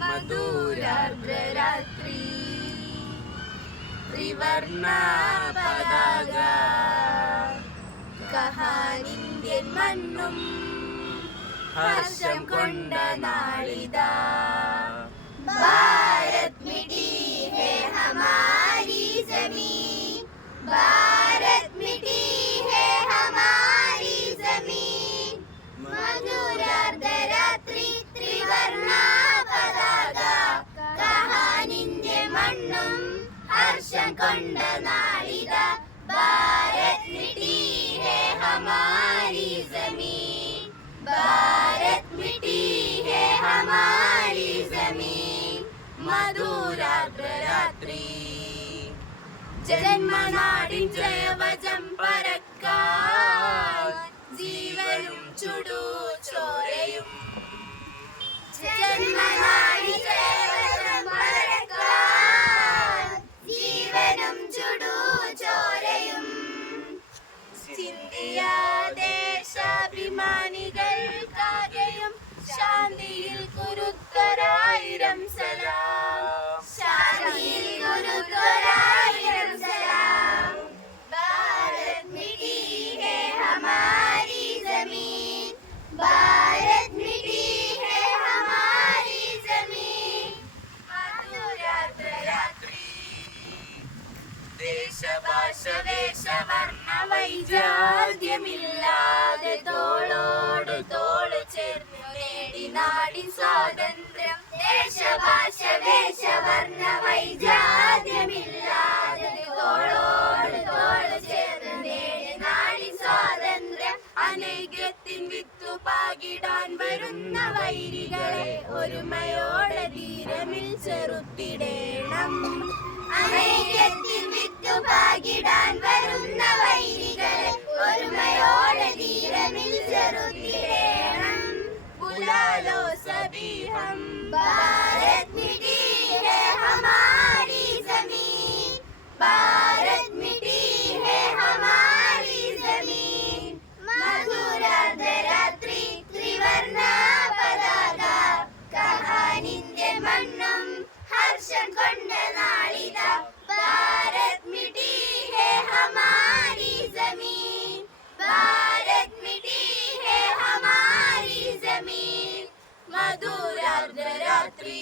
മധുരാർദ്രരാത്രി ത്രിവർണ പതാക കഹാനിന്ത്യൻ മണ്ണും ഹർഷം കൊണ്ട നാളിതാ. ഭാരത് മിട്ടി ഹേ ഹമാരി ജമീൻ, ഭാരത് മിട്ടി ഹേ ഹമാരി ജമീൻ. മധുരാർദ്രരാത്രി ത്രിവർണ പതാക കഹാനിന്ത്യൻ മണ്ണും ഹർഷം കൊണ്ട നാളിതാ. ഭാരത് മിട്ടി ഹേ ഹമാരി ജമീൻ, ഭാരത് മിട്ടി ഹേ ഹമാരി ജമീൻ. മധുരാർദ്രരാത്രി ജന്മനാടിൻ ജയവജം പരക്കാൻ ജീവനും ചുടു ചോരയും. ജന്മനാടിൻ ജയവജം പരക്കാൻ ജീവനും ചുടു ചോരയും ചിന്തിയ ദേശാഭിമാനികൾക്കാകെയും ശാന്തിയിൽ കുരുത്തരായിരം സലാം, ശാന്തിയിൽ കുരുത്തരായിരം സലാം. ഭാരത് മിട്ടി ഹേ ഹമാരി ജമീൻ, ഭാരത് മിട്ടി ഹേ ഹമാരി ജമീൻ. മധുരാർദ്രരാത്രി ദേശഭാഷ വേഷവർണ്ണ വൈജാത്യമില്ലാതെ തോളോട് തോള് ചേർന്ന് നേടി നാടിൻ സ്വാതന്ത്ര്യം. ദേശഭാഷ വേഷവർണ്ണ വൈജാത്യമില്ലാതെ തോളോട് തോള് ചേർന്ന് നേടി നാടിൻ സ്വാതന്ത്ര്യം. അനൈക്യത്തിൻ വിത്തു പാകിടാൻ വരുന്ന വൈരികളെ ഒരുമയോടെ ധീരമിൽ ചെറുത്തിടേണം. അനൈക്യത്തിൻ വിത്തു പാകിടാൻ വരുന്ന വൈരികളെ ഒരുമയോടെ ധീരമിൽ ചെറുത്തിടേണം. ബുലാലോ സബി ഹം ഭാരത് മിട്ടി ഹേ ഹമാരി ജമീൻ, ഭാരത് മിട്ടി ഹേ ഹമാരി ജമീൻ. മധുരാർദ്രരാത്രി ത്രിവർണ പതാക കഹാനിന്ത്യൻ മണ്ണും ഹർഷം കൊണ്ട നാളിതാ. ഭാരത് മിട്ടി ഹേ ഹമാരി ജമീൻ, ഭാരത് മിട്ടി ഹേ ഹമാരി ജമീൻ. മധുരാർദ്രരാത്രി